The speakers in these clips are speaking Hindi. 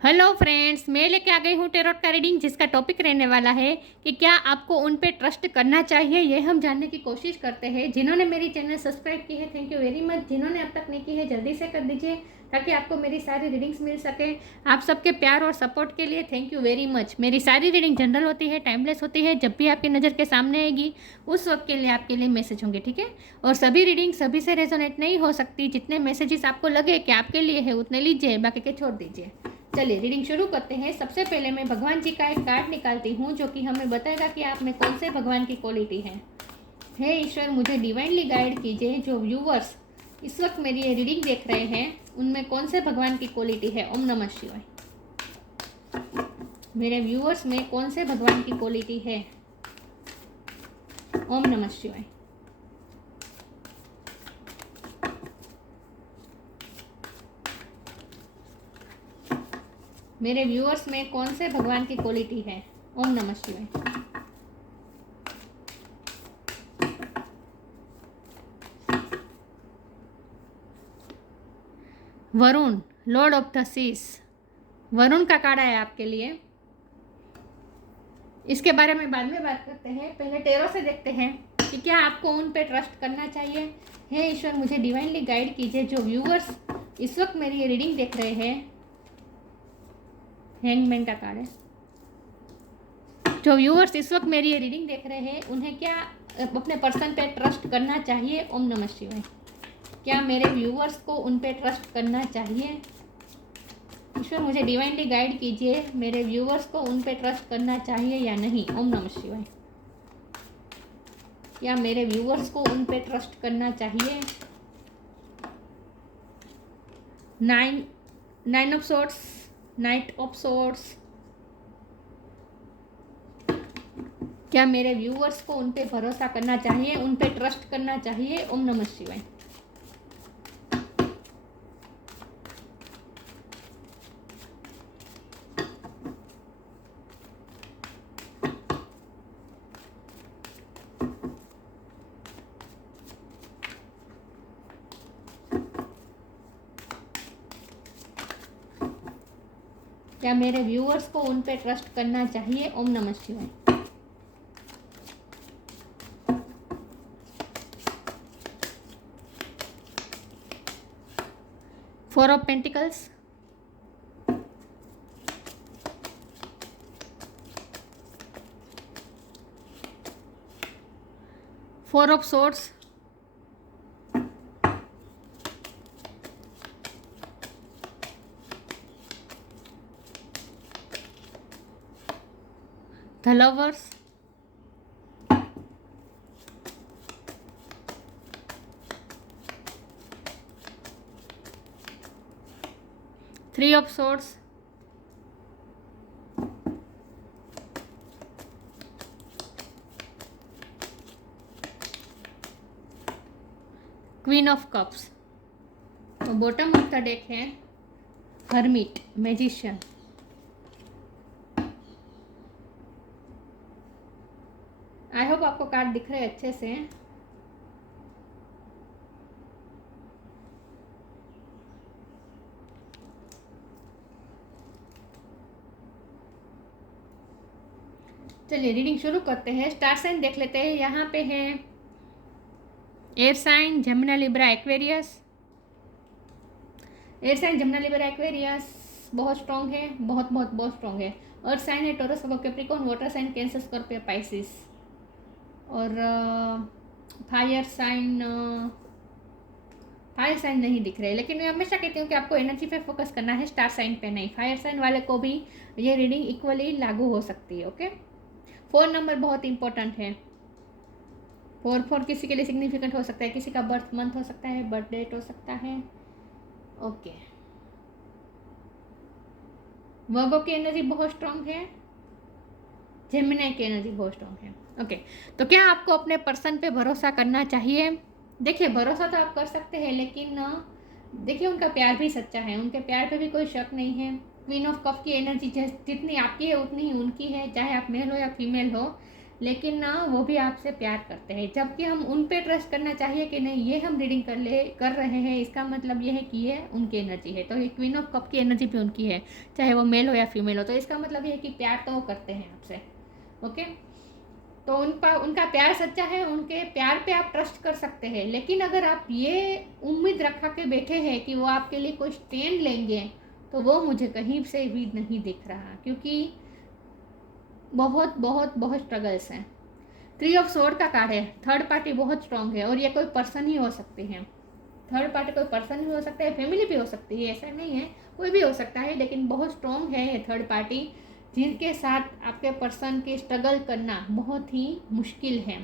हेलो फ्रेंड्स, मैं लेके आ गई हूँ टेरोट का रीडिंग, जिसका टॉपिक रहने वाला है कि क्या आपको उन पे ट्रस्ट करना चाहिए। ये हम जानने की कोशिश करते हैं। जिन्होंने मेरी चैनल सब्सक्राइब की है, थैंक यू वेरी मच। जिन्होंने अब तक नहीं की है, जल्दी से कर दीजिए ताकि आपको मेरी सारी रीडिंग्स मिल सके। आप सबके प्यार और सपोर्ट के लिए थैंक यू वेरी मच। मेरी सारी रीडिंग जनरल होती है, टाइमलेस होती है। जब भी आपकी नज़र के सामने आएगी उस वक्त के लिए आपके लिए मैसेज होंगे, ठीक है। और सभी रीडिंग सभी से रेजोनेट नहीं हो सकती। जितने मैसेजेस आपको लगे कि आपके लिए है उतने लीजिए, बाकी के छोड़ दीजिए। चलिए रीडिंग शुरू करते हैं। सबसे पहले मैं भगवान जी का एक कार्ड निकालती हूँ जो कि हमें बताएगा कि आप में कौन से भगवान की क्वालिटी है। हे ईश्वर, मुझे डिवाइनली गाइड कीजिए। जो व्यूवर्स इस वक्त मेरी ये रीडिंग देख रहे हैं उनमें कौन से भगवान की क्वालिटी है। ओम नमः शिवाय। मेरे व्यूवर्स में कौन से भगवान की क्वालिटी है। ओम नमः शिवाय। मेरे व्यूअर्स में कौन से भगवान की क्वालिटी है। ओम नमः शिवाय। वरुण, लॉर्ड ऑफ द सीस। वरुण का कार्ड है आपके लिए। इसके बारे में बाद में बात करते हैं। पहले टेरो से देखते हैं कि क्या आपको उन पे ट्रस्ट करना चाहिए। हे ईश्वर, मुझे डिवाइनली गाइड कीजिए। जो व्यूअर्स इस वक्त मेरी ये रीडिंग देख रहे हैं, हैंगमैन का कार्ड है। जो व्यूअर्स इस वक्त मेरी ये रीडिंग देख रहे हैं उन्हें क्या अपने पर्सन पे ट्रस्ट करना चाहिए। ओम नमः शिवाय। क्या मेरे व्यूअर्स को उन पे ट्रस्ट करना चाहिए। ईश्वर, मुझे डिवाइनली गाइड कीजिए। मेरे व्यूअर्स को उन पे ट्रस्ट करना चाहिए या नहीं। ओम नमः शिवाय। क्या मेरे व्यूअर्स को उन पे ट्रस्ट करना चाहिए। Nine of swords, night of swords. क्या मेरे व्यूअर्स को उन पे भरोसा करना चाहिए, उन पे ट्रस्ट करना चाहिए। ओम नमः शिवाय। क्या मेरे व्यूअर्स को उन पे ट्रस्ट करना चाहिए। ओम नमः शिवाय। Four of pentacles, four of swords, the lovers, three of swords, queen of cups. तो बॉटम ऑफ द डेक है हर्मिट, मैजिशियन। आई होप आपको कार्ड दिख रहे अच्छे से। चलिए रीडिंग शुरू करते हैं। स्टार साइन देख लेते हैं। यहाँ पे है air sign, Gemini, Libra, Aquarius. Air sign, Gemini, Libra, Aquarius बहुत स्ट्रॉन्ग है, बहुत बहुत बहुत स्ट्रॉन्ग है। अर्थ साइन है Taurus, Capricorn. Water sign Cancer, Scorpio, Pisces. और फायर साइन, फायर साइन नहीं दिख रहे, लेकिन मैं हमेशा कहती हूँ कि आपको एनर्जी पे फोकस करना है, स्टार साइन पे नहीं। फायर साइन वाले को भी ये रीडिंग इक्वली लागू हो सकती है। ओके, 4 नंबर बहुत इंपॉर्टेंट है। 4 किसी के लिए सिग्निफिकेंट हो सकता है, किसी का बर्थ मंथ हो सकता है, बर्थ डेट हो सकता है। ओके, वर्गो की एनर्जी बहुत स्ट्रांग है, जेमिनी की एनर्जी बहुत स्ट्रांग है। ओके, तो क्या आपको अपने पर्सन पे भरोसा करना चाहिए। देखिए, भरोसा तो आप कर सकते हैं, लेकिन देखिए उनका प्यार भी सच्चा है, उनके प्यार पे भी कोई शक नहीं है। क्वीन ऑफ कप की एनर्जी जितनी आपकी है उतनी ही उनकी है, चाहे आप मेल हो या फीमेल हो। लेकिन ना वो भी आपसे प्यार करते हैं, जबकि हम उन पे ट्रस्ट करना चाहिए कि नहीं ये हम रीडिंग कर रहे हैं, इसका मतलब ये है कि ये उनकी एनर्जी है। तो ये क्वीन ऑफ कप की एनर्जी भी उनकी है, चाहे वो मेल हो या फीमेल हो। तो इसका मतलब ये है कि प्यार तो वो करते हैं आपसे। ओके, तो उनका प्यार सच्चा है, उनके प्यार पे आप ट्रस्ट कर सकते हैं। लेकिन अगर आप ये उम्मीद रखा के बैठे हैं कि वो आपके लिए कोई स्टैंड लेंगे, तो वो मुझे कहीं से भी नहीं दिख रहा, क्योंकि बहुत बहुत बहुत स्ट्रगल्स हैं। 3 ऑफ सोर्ड का कार्ड है, थर्ड पार्टी बहुत स्ट्रांग है, और ये कोई पर्सन ही हो सकती है। थर्ड पार्टी कोई पर्सन भी हो सकता है, फैमिली भी हो सकती है, ऐसा नहीं है, कोई भी हो सकता है, लेकिन बहुत स्ट्रांग है ये थर्ड पार्टी, जिनके साथ आपके पर्सन के स्ट्रगल करना बहुत ही मुश्किल है।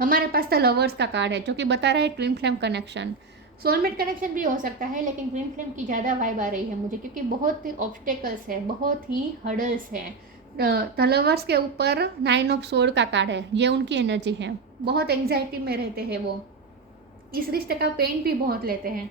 हमारे पास द लवर्स का कार्ड है, जो कि बता रहा है twin flame connection. Soulmate connection भी हो सकता है, लेकिन ट्विन फ्लेम की ज़्यादा वाइब आ रही है मुझे, क्योंकि बहुत ही ऑब्स्टेकल्स है, बहुत ही हर्डल्स है। द लवर्स के ऊपर 9 ऑफ सोर्ड का कार्ड है, ये उनकी एनर्जी है। बहुत एंग्जाइटी में रहते हैं वो, इस रिश्ते का पेन भी बहुत लेते हैं।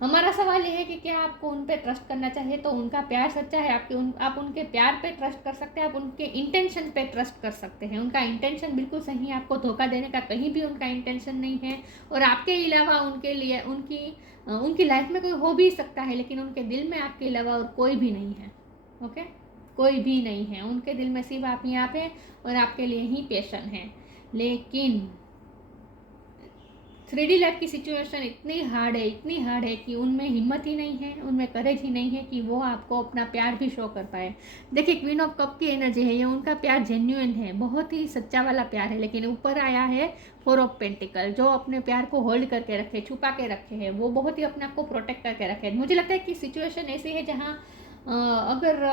हमारा सवाल ये है कि क्या आपको उन पे ट्रस्ट करना चाहिए। तो उनका प्यार सच्चा है, आप उनके प्यार पे ट्रस्ट कर सकते हैं, आप उनके इंटेंशन पे ट्रस्ट कर सकते हैं। उनका इंटेंशन बिल्कुल सही है, आपको धोखा देने का कहीं भी उनका इंटेंशन नहीं है। और आपके अलावा उनके लिए उनकी लाइफ में कोई हो भी सकता है, लेकिन उनके दिल में आपके अलावा और कोई भी नहीं है। ओके, कोई भी नहीं है उनके दिल में, सिर्फ आप ही आप हैं, और आपके लिए ही पैशन है। लेकिन 3D लाइफ की सिचुएशन इतनी हार्ड है कि उनमें हिम्मत ही नहीं है, उनमें करेज ही नहीं है कि वो आपको अपना प्यार भी शो कर पाए। देखिए, क्वीन ऑफ कप की एनर्जी है, ये उनका प्यार जेन्युइन है, बहुत ही सच्चा वाला प्यार है। लेकिन ऊपर आया है 4 ऑफ पेंटिकल, जो अपने प्यार को होल्ड करके रखे, छुपा के रखे हैं, वो बहुत ही अपने आप को प्रोटेक्ट करके रखे। मुझे लगता है कि सिचुएशन ऐसी है जहाँ अगर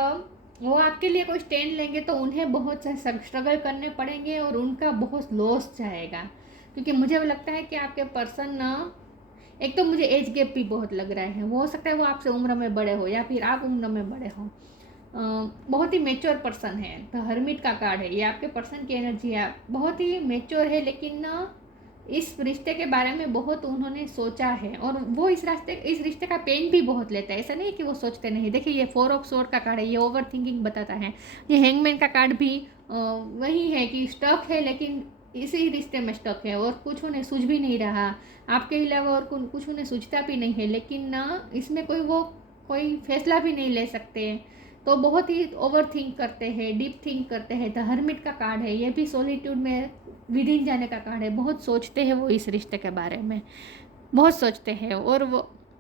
वो आपके लिए कोई स्टैंड लेंगे तो उन्हें बहुत स्ट्रगल करने पड़ेंगे, और उनका बहुत लॉस जाएगा। क्योंकि मुझे लगता है कि आपके पर्सन ना, एक तो मुझे एज गैप भी बहुत लग रहा है, वो हो सकता है वो आपसे उम्र में बड़े हो, या फिर आप उम्र में बड़े हो। बहुत ही मेच्योर पर्सन है, द हर्मिट का कार्ड है, ये आपके पर्सन की एनर्जी है, बहुत ही मेच्योर है। लेकिन ना इस रिश्ते के बारे में बहुत उन्होंने सोचा है, और वो इस रिश्ते का पेन भी बहुत लेता है। ऐसा नहीं है कि वो सोचते नहीं। देखिए, ये 4 ऑफ सोर्ड का कार्ड है, ये ओवर थिंकिंग बताता है। ये हैंगमैन का कार्ड भी वही है कि स्टक है, लेकिन इसी रिश्ते में स्टक है, और कुछ उन्हें सूझ भी नहीं रहा, आपके अलावा और कुछ उन्हें सूझता भी नहीं है। लेकिन ना इसमें कोई फैसला भी नहीं ले सकते, तो बहुत ही ओवर थिंक करते हैं, डीप थिंक करते हैं। द हर्मिट का कार्ड है, ये भी सॉलिट्यूड में विद इन जाने का कार्ड है। बहुत सोचते हैं वो इस रिश्ते के बारे में, बहुत सोचते हैं, और वो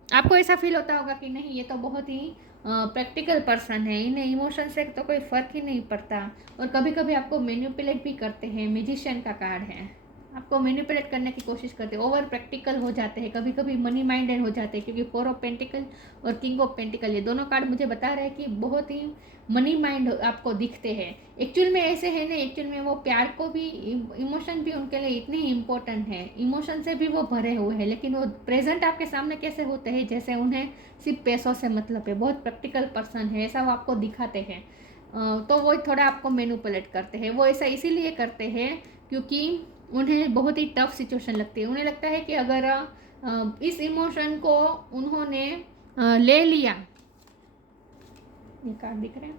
आपको ऐसा फील होता होगा कि नहीं, ये तो बहुत ही प्रैक्टिकल पर्सन है, इन्हें इमोशन से तो कोई फ़र्क ही नहीं पड़ता। और कभी कभी आपको मैनिपुलेट भी करते हैं, म्यूजिशियन का कार्ड है, आपको मैनिपुलेट करने की कोशिश करते हैं, ओवर प्रैक्टिकल हो जाते हैं, कभी कभी मनी माइंडेड हो जाते हैं। क्योंकि 4 ऑफ पेंटिकल और किंग ऑफ पेंटिकल, ये दोनों कार्ड मुझे बता रहे हैं कि बहुत ही मनी माइंड आपको दिखते हैं। एक्चुअल में ऐसे है ना, एक्चुअल में वो प्यार को भी, इमोशन भी उनके लिए इतने ही इम्पोर्टेंट है, इमोशन से भी वो भरे हुए हैं। लेकिन वो प्रेजेंट आपके सामने कैसे होते हैं, जैसे उन्हें सिर्फ पैसों से मतलब है, बहुत प्रैक्टिकल पर्सन है, ऐसा वो आपको दिखाते हैं। तो वो थोड़ा आपको मैनिपुलेट करते हैं। वो ऐसा इसीलिए करते हैं क्योंकि उन्हें बहुत ही टफ सिचुएशन लगती है। उन्हें लगता है कि अगर इस इमोशन को उन्होंने ले लिया, ये कार्ड दिख रहे हैं,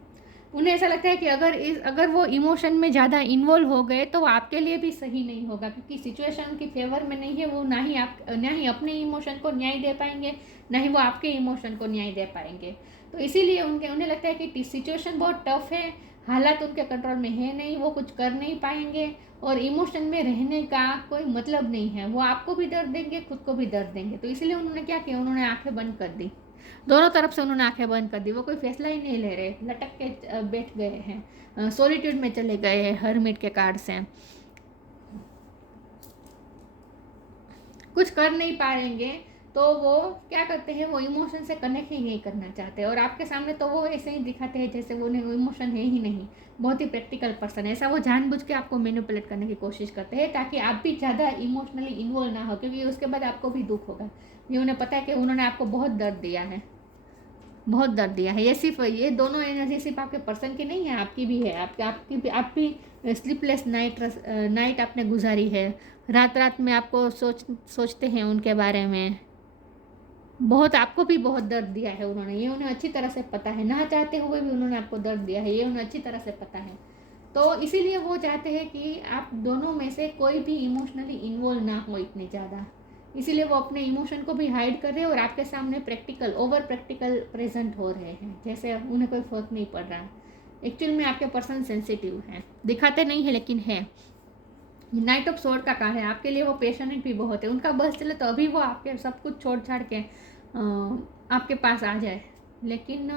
उन्हें ऐसा लगता है कि अगर वो इमोशन में ज़्यादा इन्वॉल्व हो गए तो आपके लिए भी सही नहीं होगा, क्योंकि सिचुएशन उनकी फेवर में नहीं है। वो ना ही अपने इमोशन को न्याय दे पाएंगे, ना ही वो आपके इमोशन को न्याय दे पाएंगे। तो इसीलिए उन्हें लगता है कि सिचुएशन बहुत टफ है, हालात उनके कंट्रोल में है नहीं, वो कुछ कर नहीं पाएंगे, और इमोशन में रहने का कोई मतलब नहीं है। वो आपको भी दर्द देंगे, खुद को भी दर्द देंगे। तो इसलिए उन्होंने क्या किया, उन्होंने आंखें बंद कर दी, दोनों तरफ से उन्होंने आंखें बंद कर दी। वो कोई फैसला ही नहीं ले रहे, लटक के बैठ गए हैं, सॉलिट्यूड में चले गए हैं हर्मिट के कार्ड से, कुछ कर नहीं पाएंगे। तो वो क्या करते हैं, वो इमोशन से कनेक्ट ही नहीं करना चाहते, और आपके सामने तो वो ऐसे ही दिखाते हैं जैसे वो इमोशन है ही नहीं। बहुत ही प्रैक्टिकल पर्सन है, ऐसा वो जानबूझ के आपको मैनिपुलेट करने की कोशिश करते हैं, ताकि आप भी ज़्यादा इमोशनली इन्वॉल्व ना हो, क्योंकि उसके बाद आपको भी दुख होगा। ये उन्हें पता है कि उन्होंने आपको बहुत दर्द दिया है, बहुत दर्द दिया है। ये दोनों एनर्जी सिर्फ आपके पर्सन की नहीं है, आपकी भी है। आप भी स्लीपलेस नाइट आपने गुजारी है, रात रात में आपको सोचते हैं उनके बारे में, बहुत आपको भी बहुत दर्द दिया है उन्होंने, ये उन्हें अच्छी तरह से पता है। ना चाहते हुए भी उन्होंने आपको दर्द दिया है, ये उन्हें अच्छी तरह से पता है। तो इसीलिए वो चाहते हैं कि आप दोनों में से कोई भी इमोशनली इन्वॉल्व ना हो इतने ज़्यादा, इसीलिए वो अपने इमोशन को भी हाइड कर रहे हैं और आपके सामने प्रैक्टिकल ओवर प्रैक्टिकल प्रेजेंट हो रहे हैं, जैसे उन्हें कोई फर्क नहीं पड़ रहा। एक्चुअल में आपके पर्सन सेंसिटिव हैं, दिखाते नहीं है लेकिन है। नाइट ऑफ सोर्ड का कार्ड है, आपके लिए वो पेशेंट भी बहुत है, उनका बस चले तो अभी वो आपके सब कुछ छोड़ छाड़ के आपके पास आ जाए, लेकिन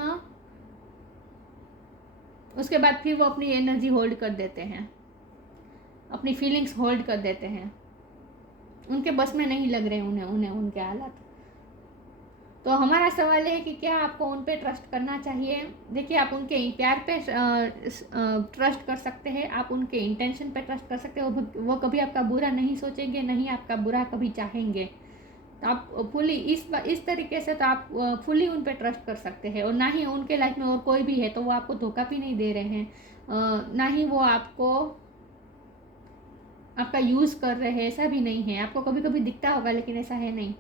उसके बाद फिर वो अपनी एनर्जी होल्ड कर देते हैं, अपनी फीलिंग्स होल्ड कर देते हैं, उनके बस में नहीं लग रहे उन्हें उनके हालात। तो हमारा सवाल है कि क्या आपको उन पे ट्रस्ट करना चाहिए। देखिए, आप उनके प्यार पे ट्रस्ट कर सकते हैं, आप उनके इंटेंशन पे ट्रस्ट कर सकते हैं, वो कभी आपका बुरा नहीं सोचेंगे, नहीं आपका बुरा कभी चाहेंगे। तो आप फुली इस तरीके से तो आप फुली उन पे ट्रस्ट कर सकते हैं, और ना ही उनके लाइफ में और कोई भी है तो वो आपको धोखा भी नहीं दे रहे हैं, ना ही वो आपका यूज़ कर रहे हैं, ऐसा भी नहीं है। आपको कभी कभी दिखता होगा लेकिन ऐसा है नहीं।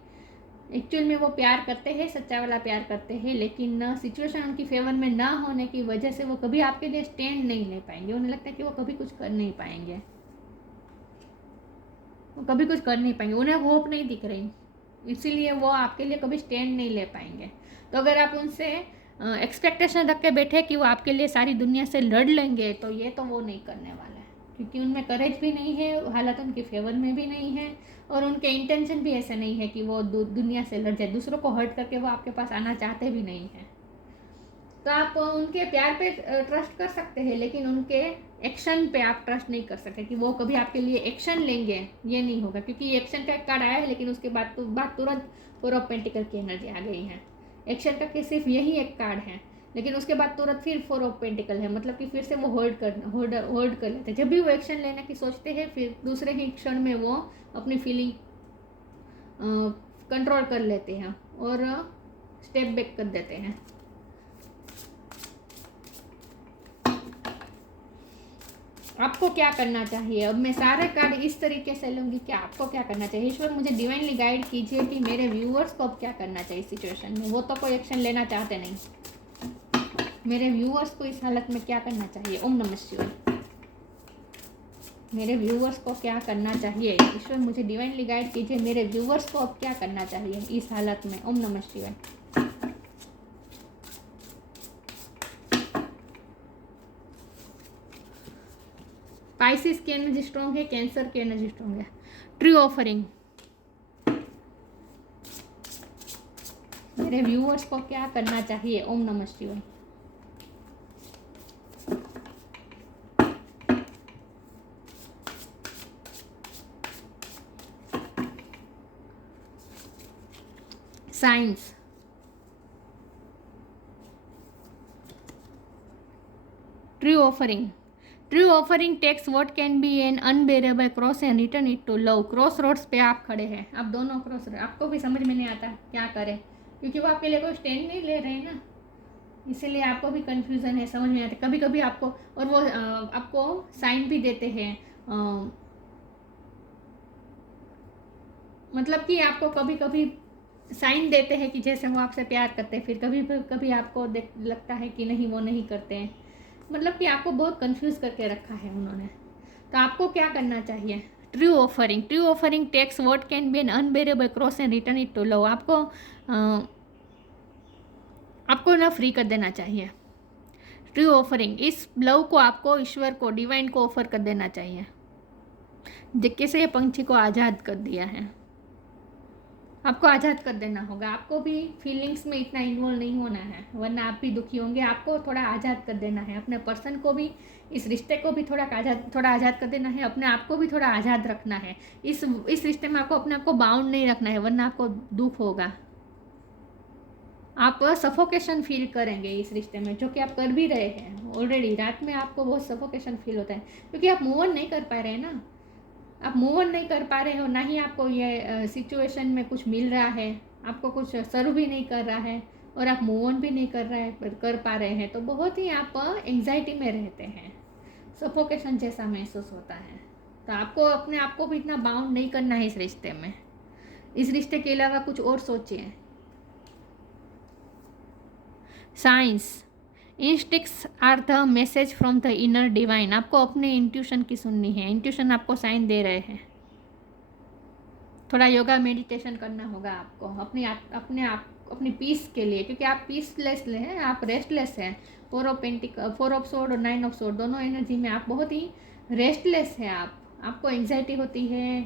एक्चुअल में वो प्यार करते हैं, सच्चा वाला प्यार करते हैं, लेकिन सिचुएशन उनकी फेवर में ना होने की वजह से वो कभी आपके लिए स्टैंड नहीं ले पाएंगे। उन्हें लगता है कि वो कभी कुछ कर नहीं पाएंगे, वो कभी कुछ कर नहीं पाएंगे, उन्हें होप नहीं दिख रही, इसीलिए वो आपके लिए कभी स्टैंड नहीं ले पाएंगे। तो अगर आप उनसे एक्सपेक्टेशन रख के बैठे कि वो आपके लिए सारी दुनिया से लड़ लेंगे, तो ये तो वो नहीं करने वाला है, क्योंकि उनमें करेज भी नहीं है, हालात उनकी फेवर में भी नहीं है, और उनके इंटेंशन भी ऐसे नहीं है कि वो दुनिया से लड़ जाए, दूसरों को हर्ट करके वो आपके पास आना चाहते भी नहीं हैं। तो आप उनके प्यार पे ट्रस्ट कर सकते हैं, लेकिन उनके एक्शन पे आप ट्रस्ट नहीं कर सकते कि वो कभी आपके लिए एक्शन लेंगे, ये नहीं होगा, क्योंकि एक्शन का एक कार्ड आया है, लेकिन उसके बाद तुरंत 4 ऑफ पेंटिकल की एनर्जी आ गई है। एक्शन का सिर्फ यही एक कार्ड है, लेकिन उसके बाद तुरंत फिर 4 ऑफ पेंटिकल है, मतलब कि फिर से वो होल्ड कर लेते हैं। जब भी वो एक्शन लेने की सोचते हैं, फिर दूसरे ही क्षण में वो अपनी फीलिंग कंट्रोल कर लेते हैं और स्टेप बैक कर देते हैं। आपको क्या करना चाहिए? अब मैं सारे कार्ड इस तरीके से लूँगी कि आपको क्या करना चाहिए। ईश्वर मुझे डिवाइनली गाइड कीजिए कि मेरे व्यूअर्स को अब क्या करना चाहिए इस सिचुएशन में। वो तो कोई एक्शन लेना चाहते नहीं, मेरे व्यूअर्स को इस हालत में क्या करना चाहिए। ओम नमः शिवाय। मेरे व्यूअर्स को क्या करना चाहिए? ईश्वर मुझे डिवाइनली गाइड कीजिए, मेरे व्यूअर्स को अब क्या करना चाहिए इस हालत में। ओम नमः शिवाय। पाइसिस की एनर्जी स्ट्रॉन्ग है, कैंसर की एनर्जी स्ट्रॉन्ग है। ट्री ऑफरिंग, मेरे व्यूअर्स को क्या करना चाहिए। ओम नमः शिवाय। Science, tree offering, true offering takes what can be an unbearable cross and return it to love. Crossroads पे आप खड़े हैं, आप दोनों क्रॉस, आपको भी समझ में नहीं आता क्या करें, क्योंकि वो आपके लिए कोई स्टैंड नहीं ले रहे हैं ना, इसीलिए आपको भी कन्फ्यूज़न है, समझ में आता कभी कभी आपको। और वो आपको साइन भी देते हैं, मतलब कि आपको कभी कभी साइन देते हैं कि जैसे वो आपसे प्यार करते हैं, फिर कभी कभी आपको लगता है कि नहीं वो नहीं करते हैं, मतलब कि आपको बहुत कंफ्यूज करके रखा है उन्होंने। तो आपको क्या करना चाहिए? True offering, true offering takes what can be an unbearable cross and return it to love. आपको ना फ्री कर देना चाहिए। ट्रू ऑफरिंग, इस लव को आपको ईश्वर को, डिवाइन को ऑफर कर देना चाहिए, जैसे ये पंछी को आज़ाद कर दिया है, आपको आज़ाद कर देना होगा। आपको भी फीलिंग्स में इतना इन्वॉल्व नहीं होना है, वरना आप भी दुखी होंगे। आपको थोड़ा आज़ाद कर देना है, अपने पर्सन को भी, इस रिश्ते को भी थोड़ा आज़ाद कर देना है, अपने आप को भी थोड़ा आज़ाद रखना है। इस रिश्ते में आपको अपने आप को बाउंड नहीं रखना है, वरना आपको दुख होगा, आप सफोकेशन फील करेंगे इस रिश्ते में, जो कि आप कर भी रहे हैं ऑलरेडी। रात में आपको बहुत सफोकेशन फील होता है, क्योंकि आप मूव ऑन नहीं कर पा रहे हैं ना, आप मूव ऑन नहीं कर पा रहे हो, ना ही आपको ये सिचुएशन में कुछ मिल रहा है, आपको कुछ सर्व भी नहीं कर रहा है, और आप मूव ऑन भी नहीं कर पा रहे हैं, तो बहुत ही आप एंग्जाइटी में रहते हैं, सफोकेशन जैसा महसूस होता है। तो आपको अपने आप को भी इतना बाउंड नहीं करना है इस रिश्ते में, इस रिश्ते के अलावा कुछ और सोचिए। Science, instincts are the message from the inner divine. आपको अपने इंट्यूशन की सुननी है, इंट्यूशन आपको साइन दे रहे हैं। थोड़ा योगा मेडिटेशन करना होगा आपको अपनी पीस के लिए, क्योंकि आप पीसलेस हैं, आप रेस्टलेस हैं। 4 ऑफ सोर्ड और 9 ऑफ सोर्ड दोनों एनर्जी में आप बहुत ही रेस्टलेस हैं। आपको एंग्जाइटी होती है,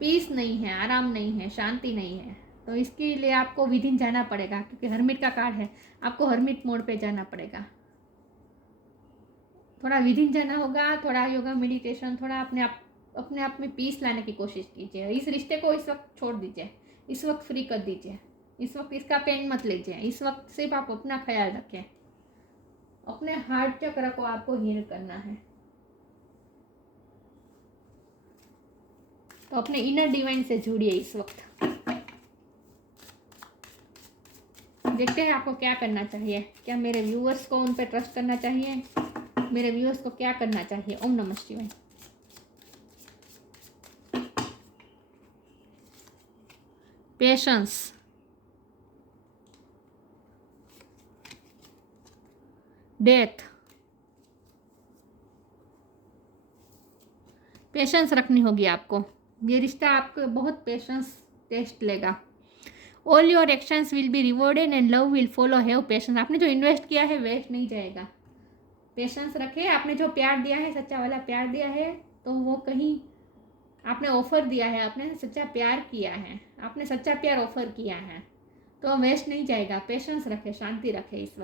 पीस नहीं है, आराम नहीं है, शांति नहीं है। तो इसके लिए आपको विदिन जाना पड़ेगा, क्योंकि हर्मिट का कार्ड है, आपको हर्मिट मोड पे जाना पड़ेगा। थोड़ा विदिन जाना होगा, थोड़ा योगा मेडिटेशन, थोड़ा अपने आप में पीस लाने की कोशिश कीजिए। इस रिश्ते को इस वक्त छोड़ दीजिए, इस वक्त फ्री कर दीजिए, इस वक्त इसका पेन मत लीजिए। इस वक्त सिर्फ आप अपना ख्याल रखें, अपने हार्ट चक्र को आपको हील करना है। तो अपने इनर डिवाइन से जुड़िए इस वक्त। देखते हैं आपको क्या करना चाहिए। क्या मेरे व्यूअर्स को उन पर ट्रस्ट करना चाहिए? मेरे व्यूअर्स को क्या करना चाहिए? ओम नमः शिवाय। Patience, death. पेशेंस रखनी होगी आपको। ये रिश्ता आपको बहुत पेशेंस टेस्ट लेगा। All your actions will be rewarded and love will follow. Have patience. आपने जो इन्वेस्ट किया है वेस्ट नहीं जाएगा। पेशेंस रखे। आपने जो प्यार दिया है, सच्चा वाला प्यार दिया है, तो वो कहीं आपने ऑफर दिया है, आपने सच्चा प्यार किया है, आपने सच्चा प्यार ऑफर किया है, तो वेस्ट नहीं जाएगा। पेशेंस रखे, शांति रखे। इस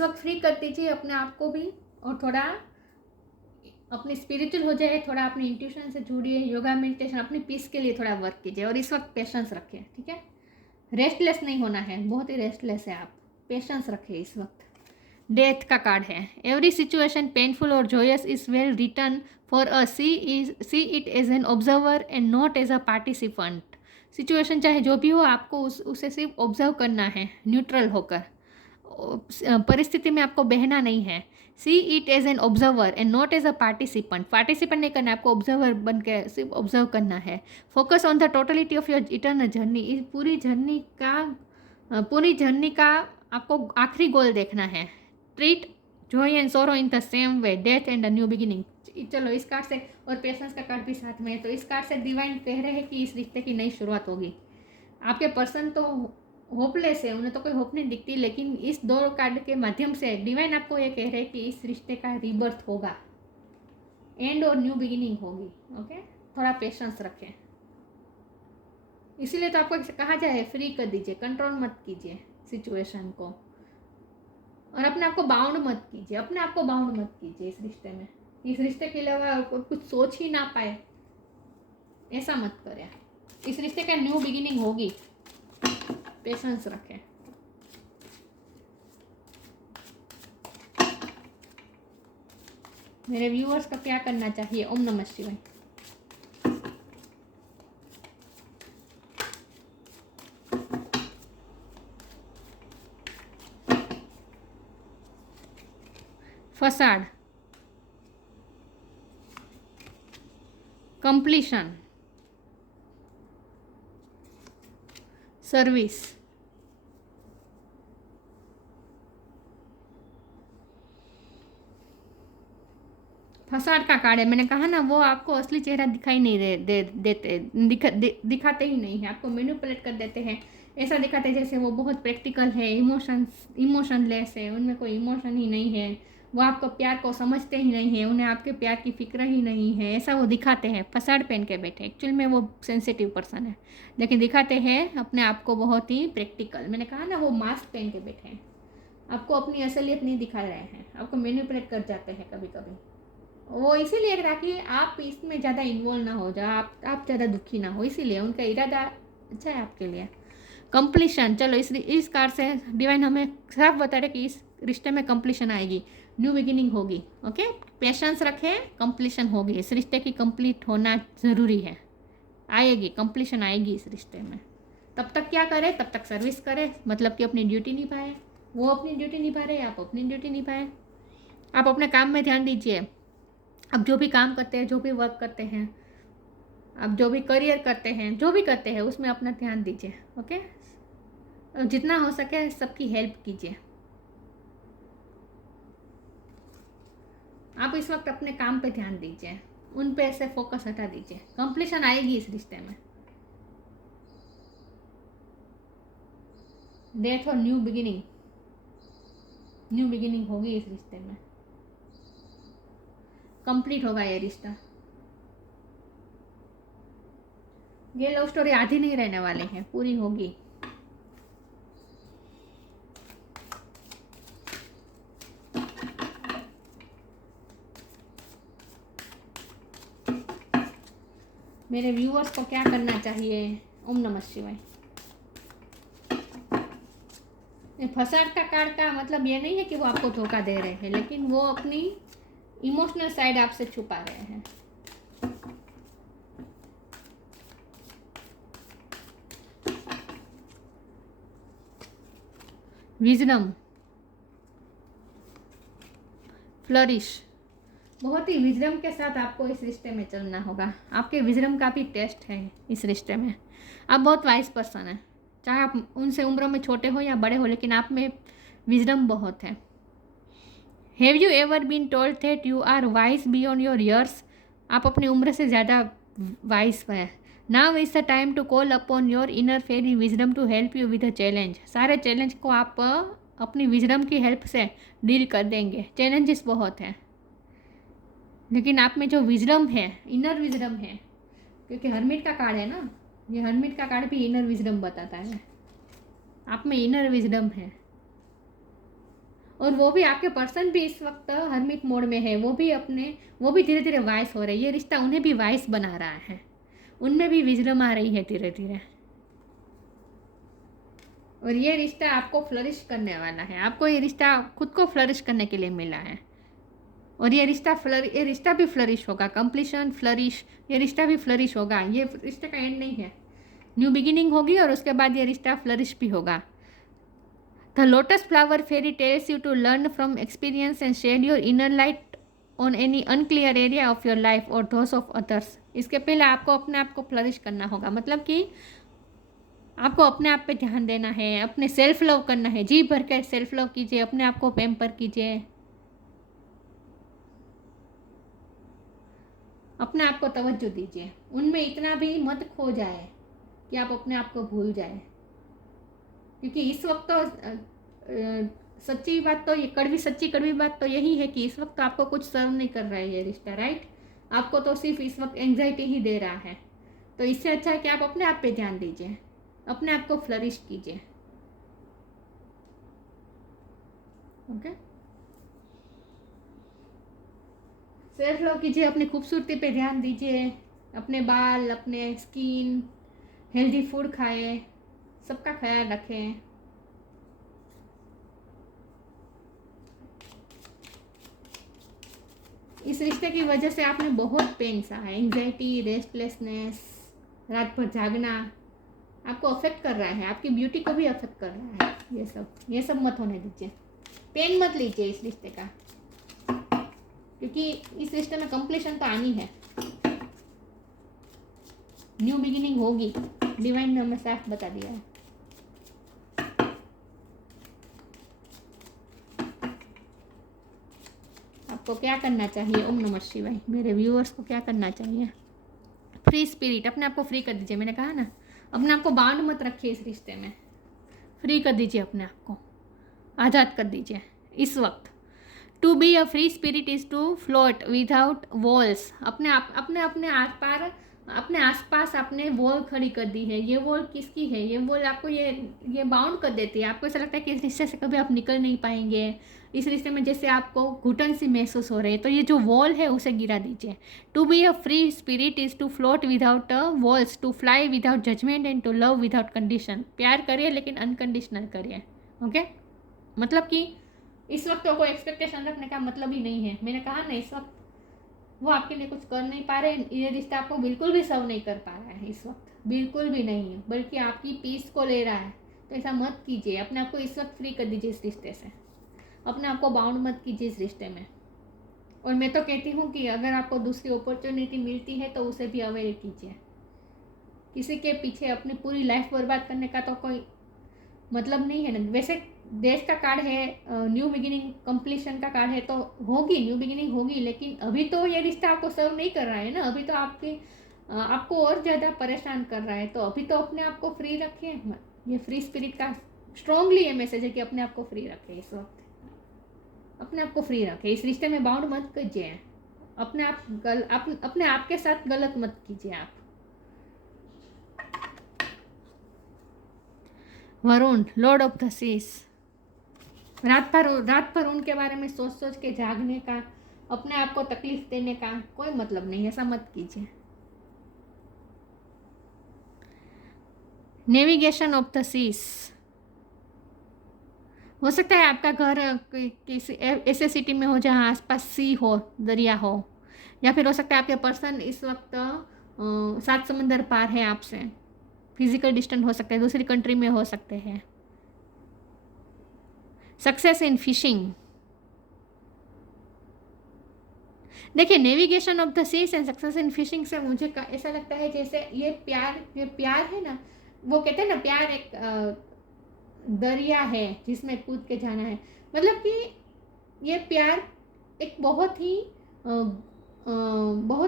वक्त फ्री कर दीजिए अपने आप को भी, और थोड़ा अपनी स्पिरिचुअल हो जाए, थोड़ा अपनी इंट्यूशन से जुड़िए, योगा मेडिटेशन, अपनी पीस के लिए थोड़ा वर्क कीजिए। और इस वक्त पेशेंस रखें, ठीक है? रेस्टलेस नहीं होना है, बहुत ही रेस्टलेस है आप, पेशेंस रखें इस वक्त। डेथ का कार्ड है। एवरी सिचुएशन पेनफुल और joyous is well return for a see it as an observer and not as a participant. Situation चाहे जो भी हो, आपको उसे सिर्फ ऑब्जर्व करना है, न्यूट्रल होकर। परिस्थिति में आपको बहना नहीं है। See it as an observer and not as a participant. Participant नहीं करना है आपको, ऑब्जर्वर बन के सिर्फ ऑब्जर्व करना है। Focus on the totality of your eternal journey. इस पूरी जर्नी का आपको आखिरी गोल देखना है। ट्रीट जॉय एंड सोरो in the same way, death and a new beginning. चलो इस कार्ड से, और पेशेंस का कार्ड भी साथ में है, तो इस कार्ड से डिवाइन कह रहे हैं कि इस रिश्ते की नई शुरुआत होगी। आपके पर्सन तो होपलेस है, उन्हें तो कोई होप नहीं दिखती, लेकिन इस 2 कार्ड के माध्यम से डिवाइन आपको ये कह रहे हैं कि इस रिश्ते का रीबर्थ होगा, एंड और न्यू बिगिनिंग होगी। ओके, थोड़ा पेशेंस रखें। इसीलिए तो आपको कहा जाए फ्री कर दीजिए, कंट्रोल मत कीजिए सिचुएशन को, और अपने आप को बाउंड मत कीजिए, अपने आप को बाउंड मत कीजिए इस रिश्ते में। इस रिश्ते के अलावा कुछ सोच ही ना पाए, ऐसा मत करें। इस रिश्ते का न्यू बिगिनिंग होगी, पेशेंस रखें। मेरे व्यूअर्स का क्या करना चाहिए? ओम नमः शिवाय। Facade, completion, service. फसाड का कार्ड है। मैंने कहा ना, वो आपको असली चेहरा दिखाई नहीं देते, दिखाते ही नहीं है, आपको मैनिपुलेट कर देते हैं। ऐसा दिखाते हैं जैसे वो बहुत प्रैक्टिकल है, इमोशनलेस है, उनमें कोई इमोशन ही नहीं है, वो आपको प्यार को समझते ही नहीं है, उन्हें आपके प्यार की फिक्र ही नहीं है, ऐसा वो दिखाते हैं। फसाड पहन के बैठे, एक्चुअल में वो सेंसिटिव पर्सन है, लेकिन दिखाते हैं अपने आप को बहुत ही प्रैक्टिकल। मैंने कहा ना, वो मास्क पहन के बैठे हैं, आपको अपनी असलियत नहीं दिखा रहे हैं, आपको मैनिपुलेट कर जाते हैं कभी कभी। वो इसीलिए ताकि आप इसमें ज़्यादा इन्वॉल्व ना हो जाओ, आप ज़्यादा दुखी ना हो, इसीलिए उनका इरादा अच्छा है आपके लिए। कंप्लीशन, चलो इस कार्ड से डिवाइन हमें साफ बता रहे कि इस रिश्ते में कंप्लीशन आएगी, न्यू बिगिनिंग होगी। ओके, पेशेंस रखें, कंप्लीशन होगी। इस रिश्ते की कंप्लीट होना ज़रूरी है, आएगी कंप्लीशन, आएगी इस रिश्ते में। तब तक क्या करें? तब तक सर्विस करें, मतलब कि अपनी ड्यूटी निभाएं। वो अपनी ड्यूटी निभा रहे, आप अपनी ड्यूटी निभाएं। आप अपने काम में ध्यान दीजिए। आप जो भी काम करते हैं, जो भी वर्क करते हैं, आप जो भी करियर करते हैं, जो भी करते हैं, उसमें अपना ध्यान दीजिए। ओके, और जितना हो सके सबकी हेल्प कीजिए। आप इस वक्त अपने काम पे ध्यान दीजिए, उन पे ऐसे फोकस हटा दीजिए। कंप्लीशन आएगी इस रिश्ते में, डेथ और न्यू बिगिनिंग, न्यू बिगिनिंग होगी इस रिश्ते में। कंप्लीट होगा ये रिश्ता। ये लव स्टोरी आधी नहीं रहने वाली है, पूरी होगी। मेरे व्यूअर्स को क्या करना चाहिए? ओम नमः शिवाय। फसाद का कार्ड का मतलब ये नहीं है कि वो आपको धोखा दे रहे हैं, लेकिन वो अपनी इमोशनल साइड आपसे छुपा रहे हैं। विजडम, फ्लरिश, बहुत ही विजडम के साथ आपको इस रिश्ते में चलना होगा। आपके विजडम का भी टेस्ट है इस रिश्ते में। आप बहुत वाइज पर्सन हैं, चाहे आप उनसे उम्र में छोटे हो या बड़े हो, लेकिन आप में विजडम बहुत है। Have you ever been told that you are wise beyond your years? आप अपनी उम्र से ज़्यादा वाइज है। Now is the time to call upon your inner fairy wisdom to help you with a challenge. सारे चैलेंज को आप अपनी विजडम की हेल्प से डील कर देंगे। चैलेंजेस बहुत हैं, लेकिन आप में जो विजडम है, इनर विजडम है, क्योंकि हर्मिट का कार्ड है ना, ये हर्मिट का कार्ड भी इनर विजडम बताता है। आप में इनर विजडम है, और वो भी आपके पर्सन भी इस वक्त हर्मिट मोड में है। वो भी धीरे धीरे वाइस हो रहे हैं। ये रिश्ता उन्हें भी वाइस बना रहा है, उनमें भी विजडम आ रही है धीरे धीरे। और ये रिश्ता आपको फ्लरिश करने वाला है। आपको ये रिश्ता खुद को फ्लरिश करने के लिए मिला है, और ये रिश्ता भी फ्लरिश होगा। कंप्लीशन, फ्लरिश, ये रिश्ता भी फ्लरिश होगा। ये रिश्ते का एंड नहीं है, न्यू बिगिनिंग होगी और उसके बाद ये रिश्ता फ्लरिश भी होगा। The lotus flower fairy tells you to learn from experience and shed your inner light on any unclear area of your life और दोस ऑफ अदर्स। इसके पहले आपको अपने आप को फ्लरिश करना होगा, मतलब कि आपको अपने आप पे ध्यान देना है, अपने सेल्फ लव करना है। जी भर कर सेल्फ लव कीजिए, अपने आप को पैम्पर कीजिए, अपने आप को तवज्जो दीजिए। उनमें इतना भी मत खो जाए कि आप अपने आप को भूल जाए, क्योंकि इस वक्त तो सच्ची बात तो ये सच्ची कड़वी बात तो यही है कि इस वक्त तो आपको कुछ सर्व नहीं कर रहा है ये रिश्ता, राइट। आपको तो सिर्फ इस वक्त एंग्जाइटी ही दे रहा है। तो इससे अच्छा है कि आप अपने आप पे ध्यान दीजिए, अपने आप को फ्लरिश कीजिए। ओके, सेल्फ लव कीजिए, अपनी खूबसूरती पे ध्यान दीजिए, अपने बाल, अपने स्किन, हेल्दी फूड खाएं, सबका ख्याल रखें। इस रिश्ते की वजह से आपने बहुत पेन सहा है, एंग्जाइटी, रेस्टलेसनेस, रात भर जागना आपको अफेक्ट कर रहा है, आपकी ब्यूटी को भी अफेक्ट कर रहा है। ये सब मत होने दीजिए, पेन मत लीजिए इस रिश्ते का, क्योंकि इस रिश्ते में कंप्लीशन तो आनी है, न्यू बिगिनिंग होगी। डिवाइन ने हमें साफ बता दिया है। आपको क्या करना चाहिए? ओम नमः शिवाय। मेरे व्यूअर्स को क्या करना चाहिए? फ्री स्पिरिट, अपने आप को फ्री कर दीजिए। मैंने कहा ना, अपने आप को बाउंड मत रखिए इस रिश्ते में, फ्री कर दीजिए, अपने आप को आज़ाद कर दीजिए इस वक्त। To be a free spirit is to float without walls. अपने आसपास आपने वॉल खड़ी कर दी है। ये वॉल किसकी है? ये वॉल आपको ये बाउंड कर देती है। आपको ऐसा लगता है कि इस रिश्ते से कभी आप निकल नहीं पाएंगे, इस रिश्ते में जैसे आपको घुटन सी महसूस हो रही है। तो ये जो वॉल है उसे गिरा दीजिए। To be a free spirit is to float without walls, to fly without judgement and to love without condition. प्यार करिए लेकिन अनकंडीशनल करिए। ओके, मतलब कि इस वक्त तो कोई एक्सपेक्टेशन रखने का मतलब ही नहीं है। मैंने कहा ना, इस वक्त वो आपके लिए कुछ कर नहीं पा रहे, ये रिश्ता आपको बिल्कुल भी सर्व नहीं कर पा रहा है इस वक्त, बिल्कुल भी नहीं है, बल्कि आपकी पीस को ले रहा है। तो ऐसा मत कीजिए, अपने आप को इस वक्त फ्री कर दीजिए इस रिश्ते से, अपने आप को बाउंड मत कीजिए इस रिश्ते में। और मैं तो कहती हूँ कि अगर आपको दूसरी अपॉर्चुनिटी मिलती है तो उसे भी अवेल कीजिए। किसी के पीछे अपनी पूरी लाइफ बर्बाद करने का तो कोई मतलब नहीं है ना। वैसे देश का कार्ड है, न्यू बिगिनिंग कंप्लीशन का कार्ड है, तो होगी न्यू बिगिनिंग होगी, लेकिन अभी तो ये रिश्ता आपको सर्व नहीं कर रहा है ना। अभी तो आपको और ज़्यादा परेशान कर रहा है। तो अभी तो अपने आप को फ्री रखिए। ये फ्री स्पिरिट का स्ट्रांगली ये मैसेज है कि अपने आप को फ्री रखें। इस वक्त अपने आप को फ्री रखें, इस रिश्ते में बाउंड मत कीजिए। अपने आप के साथ गलत मत कीजिए आप। Varun, lord of the seas. रात भर उनके बारे में सोच सोच के जागने का, अपने आप को तकलीफ देने का कोई मतलब नहीं, ऐसा मत कीजिए। Navigation of the seas. हो सकता है आपका घर किसी ऐसे सिटी में हो जहाँ आसपास सी हो, दरिया हो, या फिर हो सकता है आपके पर्सन इस वक्त 7 समंदर पार है आपसे। फिजिकल डिस्टेंस हो सकता है, दूसरी कंट्री में हो सकते हैं। Success in fishing. देखिए, navigation of the seas and success in fishing से मुझे ऐसा लगता है जैसे ये प्यार है ना, वो कहते हैं ना प्यार एक दरिया है जिसमें कूद के जाना है। मतलब कि ये प्यार एक बहुत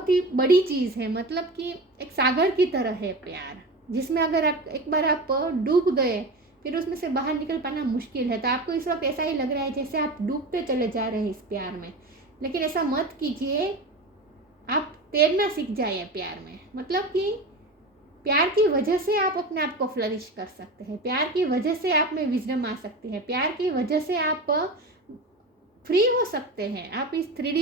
ही बड़ी चीज़ है। मतलब कि एक सागर की तरह है प्यार, जिसमें अगर आप एक बार डूब गए, फिर उसमें से बाहर निकल पाना मुश्किल है। तो आपको इस वक्त ऐसा ही लग रहा है जैसे आप डूबते चले जा रहे हैं इस प्यार में, लेकिन ऐसा मत कीजिए। आप तैरना सीख जाइए प्यार में। मतलब कि प्यार की वजह से आप अपने आप को फ्लरिश कर सकते हैं। प्यार की वजह से आप में विजडम आ सकती है। प्यार की वजह से आप फ्री हो सकते हैं। आप इस थ्री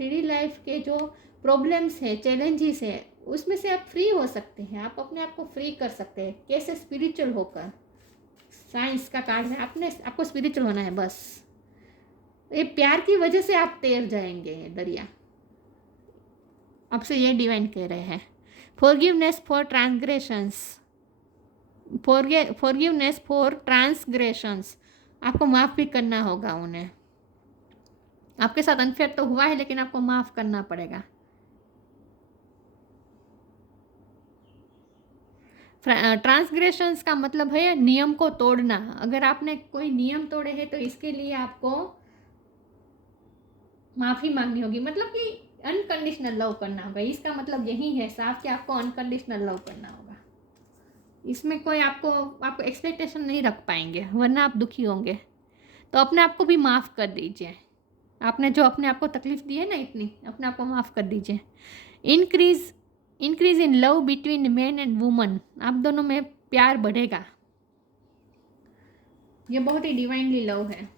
डी लाइफ के जो प्रॉब्लम्स है, चैलेंजेस है, उसमें से आप फ्री हो सकते हैं। आप अपने आप को फ्री कर सकते हैं। कैसे? स्पिरिचुअल होकर। साइंस का कार्ड है, आपको स्पिरिचुअल होना है बस। ये प्यार की वजह से आप तैर जाएंगे दरिया। आपसे ये डिवाइन कह रहे हैं। Forgiveness for transgressions. Forgiveness for transgressions. आपको माफ़ भी करना होगा उन्हें। आपके साथ अनफेयर तो हुआ है, लेकिन आपको माफ़ करना पड़ेगा। ट्रांसग्रेशंस का मतलब है नियम को तोड़ना। अगर आपने कोई नियम तोड़े हैं तो इसके लिए आपको माफ़ी मांगनी होगी। मतलब कि अनकंडीशनल लव करना होगा। इसका मतलब यही है साफ कि आपको अनकंडीशनल लव करना होगा। इसमें कोई आपको एक्सपेक्टेशन नहीं रख पाएंगे, वरना आप दुखी होंगे। तो अपने आप को भी माफ़ कर दीजिए। आपने जो अपने आप को तकलीफ दी है ना इतनी, अपने आप को माफ़ कर दीजिए। Increase in love between man and woman. आप दोनों में प्यार बढ़ेगा। ये बहुत ही डिवाइनली लव है।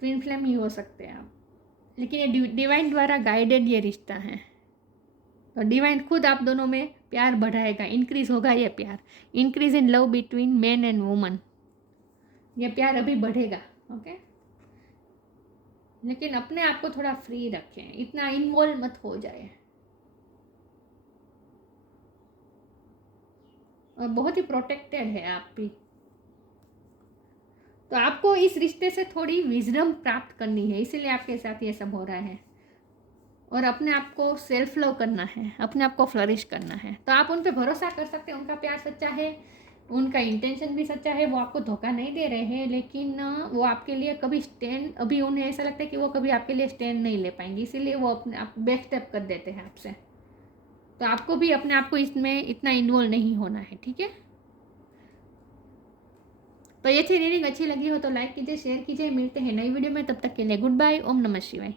ट्विन फ्लेम ही हो सकते हैं आप, लेकिन ये डिवाइन द्वारा गाइडेड ये रिश्ता है। तो डिवाइन खुद आप दोनों में प्यार बढ़ाएगा, इंक्रीज होगा ये प्यार। Increase in love between man and woman. ये प्यार अभी बढ़ेगा। ओके, लेकिन अपने आप को थोड़ा फ्री रखें, इतना इन्वॉल्व मत हो जाए। और बहुत ही प्रोटेक्टेड है आप भी। तो आपको इस रिश्ते से थोड़ी विजडम प्राप्त करनी है, इसीलिए आपके साथ ये सब हो रहा है। और अपने आप को सेल्फ लव करना है, अपने आप को फ्लरिश करना है। तो आप उन पर भरोसा कर सकते हैं। उनका प्यार सच्चा है, उनका इंटेंशन भी सच्चा है। वो आपको धोखा नहीं दे रहे हैं, लेकिन वो आपके लिए कभी स्टैंड, अभी उन्हें ऐसा लगता है कि वो कभी आपके लिए स्टैंड नहीं ले पाएंगे, इसीलिए वो अपने आप बैक स्टेप कर देते हैं आपसे। तो आपको भी अपने आप को इसमें इतना इन्वॉल्व नहीं होना है, ठीक है। तो ये थी रीडिंग अच्छी लगी हो तो लाइक कीजिए, शेयर कीजिए। मिलते हैं नई वीडियो में, तब तक के लिए गुड बाय। ओम नमः शिवाय।